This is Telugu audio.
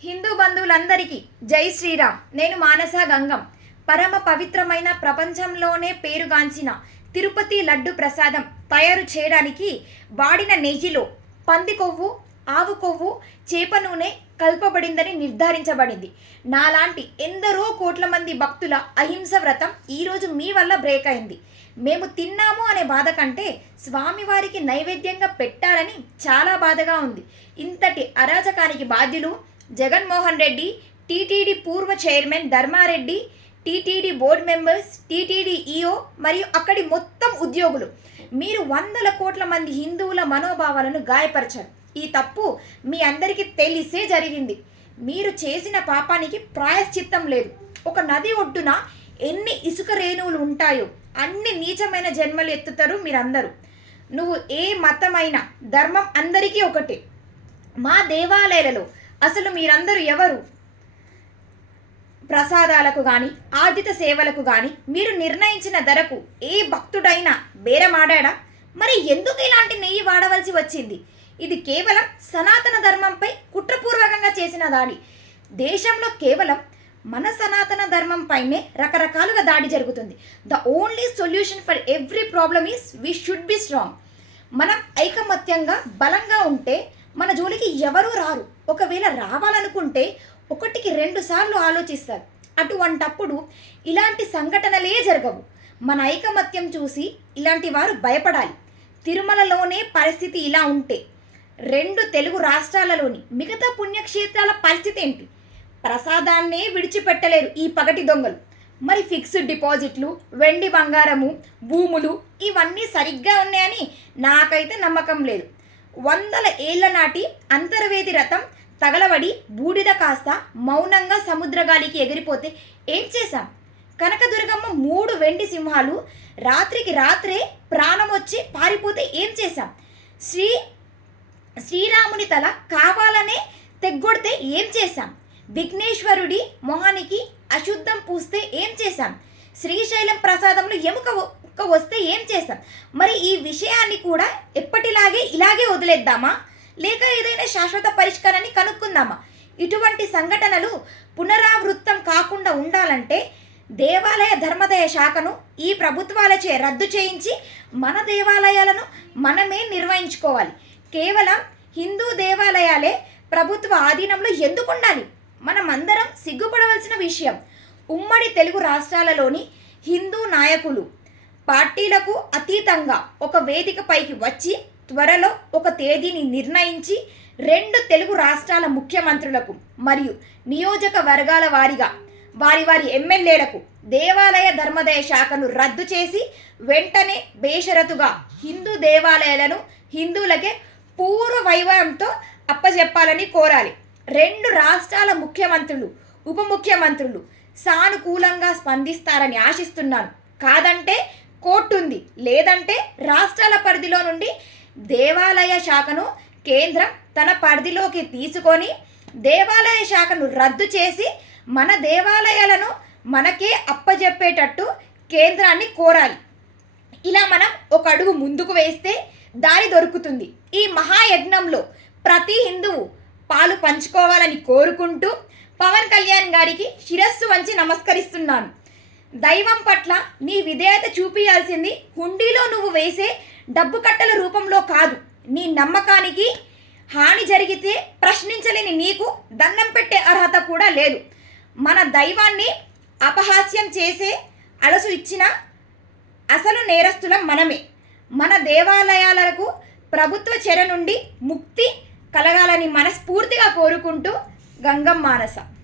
హిందూ బంధువులందరికీ జై శ్రీరామ్. నేను మానస గంగం. పరమ పవిత్రమైన ప్రపంచంలోనే పేరుగాంచిన తిరుపతి లడ్డు ప్రసాదం తయారు చేయడానికి వాడిన నెయ్యిలో పంది కొవ్వు, ఆవు కొవ్వు, చేప నూనె కలపబడిందని నిర్ధారించబడింది. నాలాంటి ఎందరో కోట్ల మంది భక్తుల అహింస వ్రతం ఈరోజు మీ వల్ల బ్రేక్ అయింది. మేము తిన్నాము అనే బాధ కంటే స్వామివారికి నైవేద్యంగా పెట్టాలని చాలా బాధగా ఉంది. ఇంతటి అరాచకానికి బాధ్యులు జగన్మోహన్ రెడ్డి, టీటీడీ పూర్వ chairman Dharmareddy, TTD board members, TTD EO మరియు అక్కడి మొత్తం ఉద్యోగులు. మీరు వందల కోట్ల మంది హిందువుల మనోభావాలను గాయపరిచారు. ఈ తప్పు మీ అందరికీ తెలిసే జరిగింది. మీరు చేసిన పాపానికి ప్రాయశ్చిత్తం లేదు. ఒక నది ఒడ్డున ఎన్ని ఇసుక రేణువులు ఉంటాయో అన్ని నీచమైన జన్మలు ఎత్తుతారు మీరందరూ. నువ్వు ఏ మతమైనా ధర్మం అందరికీ ఒకటే. మా దేవాలయాలలో అసలు మీరందరూ ఎవరు? ప్రసాదాలకు కానీ ఆదిత సేవలకు కానీ మీరు నిర్ణయించిన ధరకు ఏ భక్తుడైనా బేరమాడా? మరి ఎందుకు ఇలాంటి నెయ్యి వాడవలసి వచ్చింది? ఇది కేవలం సనాతన ధర్మంపై కుట్రపూర్వకంగా చేసిన దాడి. దేశంలో కేవలం మన సనాతన ధర్మం పైనే రకరకాలుగా దాడి జరుగుతుంది. The only solution for every problem is we should be strong. మనం ఐకమత్యంగా బలంగా ఉంటే మన జోలికి ఎవరూ రారు. ఒకవేళ రావాలనుకుంటే ఒకటికి 2 సార్లు ఆలోచిస్తారు. అటువంటప్పుడు ఇలాంటి సంఘటనలే జరగవు. మన ఐకమత్యం చూసి ఇలాంటి వారు భయపడాలి. తిరుమలలోనే పరిస్థితి ఇలా ఉంటే 2 తెలుగు రాష్ట్రాలలోని మిగతా పుణ్యక్షేత్రాల పరిస్థితి ఏంటి? ప్రసాదాన్నే విడిచిపెట్టలేరు ఈ పగటి దొంగలు. మరి ఫిక్స్డ్ డిపాజిట్లు, వెండి బంగారము, భూములు ఇవన్నీ సరిగ్గా ఉన్నాయని నాకైతే నమ్మకం లేదు. 100 ఏళ్ల నాటి అంతర్వేది రథం తగలబడి బూడిద కాస్త మౌనంగా సముద్రగాలికి ఎగిరిపోతే ఏం చేశాం? కనకదుర్గమ్మ 3 వెండి సింహాలు రాత్రికి రాత్రే ప్రాణం వచ్చి పారిపోతే ఏం చేశాం? శ్రీరాముని తల కావాలనే తెగ్గొడితే ఏం చేశాం? విఘ్నేశ్వరుడి మొహానికి అశుద్ధం పూస్తే ఏం చేశాం? శ్రీశైలం ప్రసాదంలో ఎముక వస్తే ఏం చేశాం? మరి ఈ విషయాన్ని కూడా ఎప్పటిలాగే ఇలాగే వదిలేద్దామా, లేక ఏదైనా శాశ్వత పరిష్కారాన్ని కనుక్కుందామా? ఇటువంటి సంఘటనలు పునరావృతం కాకుండా ఉండాలంటే దేవాలయ ధర్మదయ శాఖను ఈ ప్రభుత్వాలచే రద్దు చేయించి మన దేవాలయాలను మనమే నిర్వహించుకోవాలి. కేవలం హిందూ దేవాలయాలే ప్రభుత్వ ఆధీనంలో ఎందుకు ఉండాలి? మనం అందరం సిగ్గుపడవలసిన విషయం. ఉమ్మడి తెలుగు రాష్ట్రాలలోని హిందూ నాయకులు పార్టీలకు అతీతంగా ఒక వేదికపైకి వచ్చి త్వరలో ఒక తేదీని నిర్ణయించి 2 తెలుగు రాష్ట్రాల ముఖ్యమంత్రులకు మరియు నియోజకవర్గాల వారీగా వారి ఎమ్మెల్యేలకు దేవాలయ ధర్మదయ శాఖను రద్దు చేసి వెంటనే బేషరతుగా హిందూ దేవాలయాలను హిందువులకే పూర్వ వైభవంతో అప్పజెప్పాలని కోరాలి. 2 రాష్ట్రాల ముఖ్యమంత్రులు, ఉప ముఖ్యమంత్రులు సానుకూలంగా స్పందిస్తారని ఆశిస్తున్నాను. కాదంటే కోర్టు ఉంది, లేదంటే రాష్ట్రాల పరిధిలో నుండి దేవాలయ శాఖను కేంద్రం తన పరిధిలోకి తీసుకొని దేవాలయ శాఖను రద్దు చేసి మన దేవాలయాలను మనకే అప్పజెప్పేటట్టు కేంద్రాన్ని కోరాలి. ఇలా మనం ఒక అడుగు ముందుకు వేస్తే దారి దొరుకుతుంది. ఈ మహాయజ్ఞంలో ప్రతి హిందువు పాలు పంచుకోవాలని కోరుకుంటూ పవన్ కళ్యాణ్ గారికి శిరస్సు వంచి నమస్కరిస్తున్నాను. దైవం పట్ల నీ విధేయత చూపించాల్సింది హుండీలో నువ్వు వేసే డబ్బు కట్టల రూపంలో కాదు. నీ నమ్మకానికి హాని జరిగితే ప్రశ్నించలేని నీకు దండం పెట్టే అర్హత కూడా లేదు. మన దైవాన్ని అపహాస్యం చేసే అలసు ఇచ్చిన అసలు నేరస్తులం మనమే. మన దేవాలయాలకు ప్రభుత్వ చెర నుండి ముక్తి కలగాలని మనస్ఫూర్తిగా కోరుకుంటూ గంగం మానస.